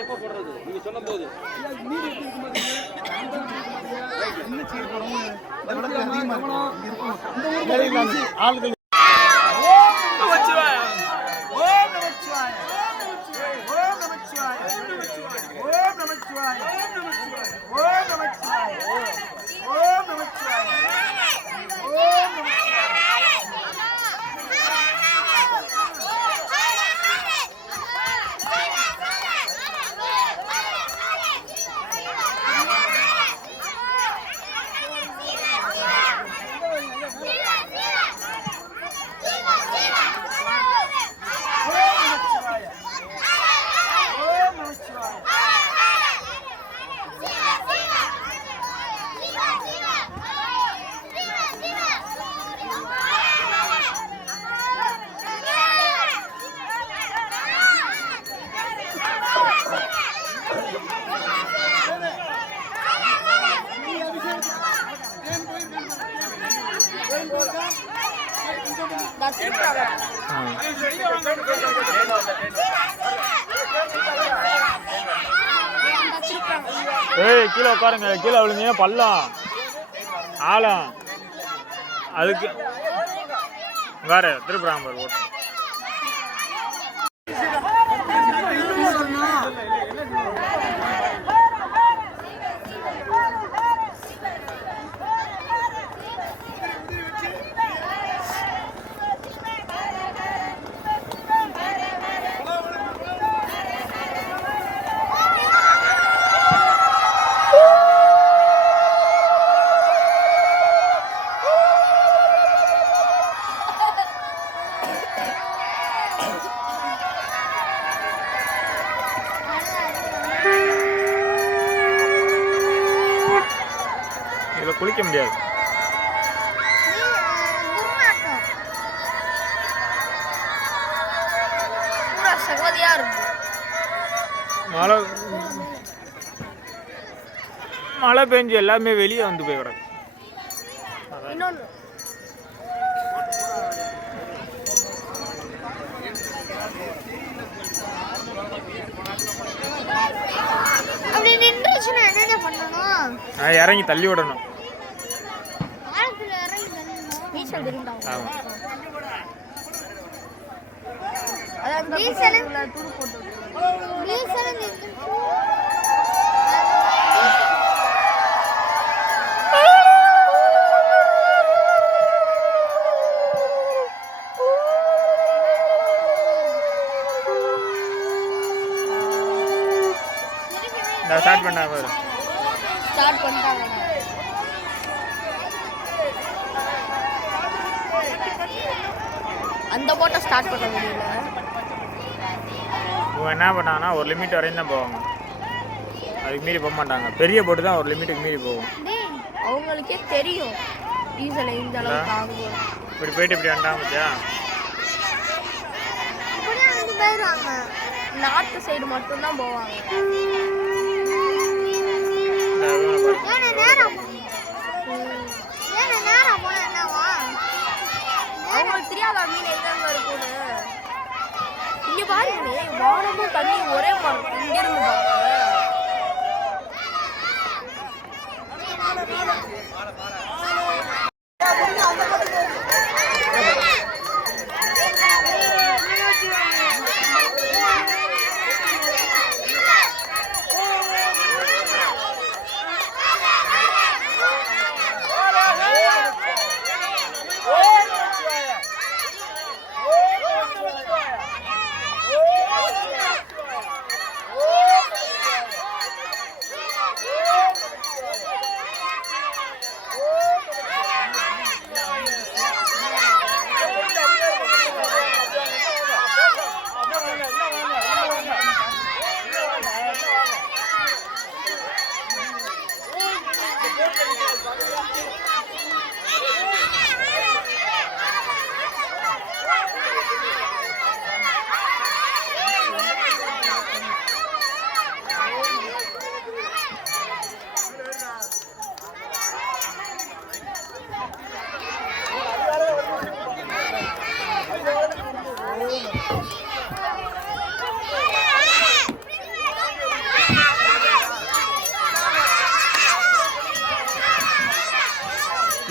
எப்ப போடுறது நீங்க சொல்லும் போது ஆளுகள் ஏய் கீழே உட்காருங்க. கீழே விழுந்தீங்க பள்ளம். ஆழம். அதுக்கு வேற திருப்பராம்பர் ஓட்டு. குளிக்க முடியாது. மழை மழை பெஞ்சு எல்லாமே வெளியே வந்து போய் கிடக்கு. இறங்கி தள்ளி விடணும் ஆழத்துல இறங்கி அதான் துரு போட்டு ஸ்டார்ட் பண்ண ஸ்டார்ட் பண்ணிட்டாங்க அந்த போட்டை ஸ்டார்ட் பண்ண முடியல. இவங்க என்ன பண்ணாங்கன்னா ஒரு லிமிட் வரையும் தான் போவாங்க. அதுக்கு மீறி போக மாட்டாங்க. பெரிய போட்டு தான் ஒரு லிமிட்டுக்கு மீறி போகும். அவங்களுக்கே தெரியும். டீசல் இந்த அளவுக்கு ஆகும் இப்படி போயிட்டு இப்படி வந்துட்டாங்க பார்த்தியா போயிடுவாங்க. நார்த்து சைடு மட்டும்தான் போவாங்க இவங்களை பாரு. அவங்களுக்கு தெரியாதா மீன் எங்க இருக்கும்னு இங்க பாருங்களே வானமும் தண்ணியும் ஒரே மாதிரி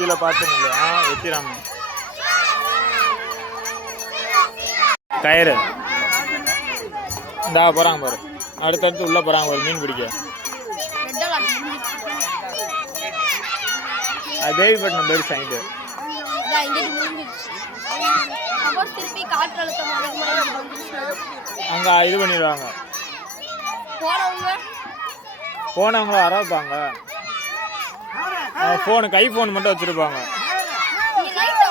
இதில் பார்த்து இல்லை ஆ வெற்றிராம கயிறு. இந்தா போகிறாங்க பாரு. அடுத்தடுத்து உள்ளே போகிறாங்க பாரு மீன் பிடிக்க. அது தேவிப்பட்டினம் பேர் சைடு இதான் இங்கிட்டு முடிஞ்சிச்சு சப்போஸ் திருப்பி காற்று அழுத்தம் அதுக்கு மேலே இங்க வந்துச்சுன்னா அங்கே இது பண்ணிடுவாங்க போனவங்க போனவங்களும் வரப்பாங்க ஃபோனு கை ஃபோன் மட்டும் வச்சுருப்பாங்க. இங்க லைட்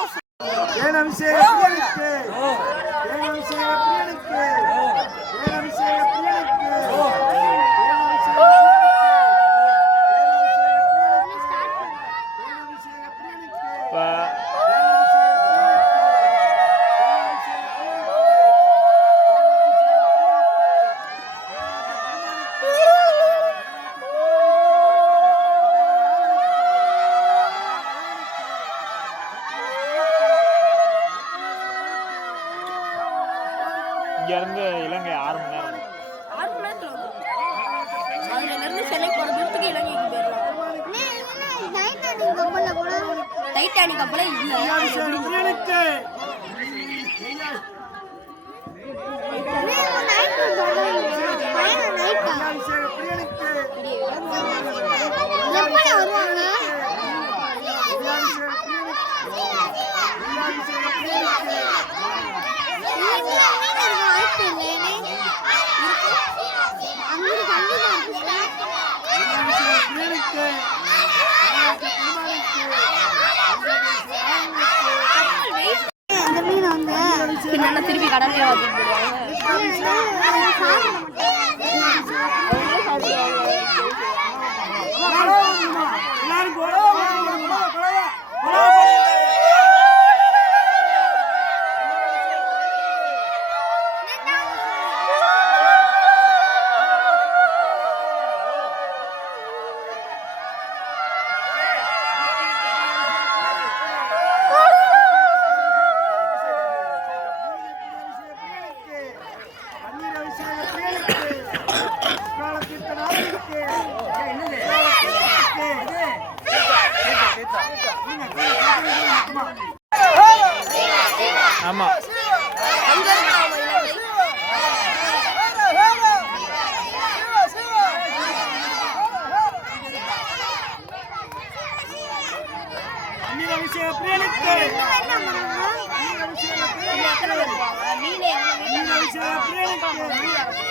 டைட்டானிக் கப்பலே இல்லை பின்னால நீ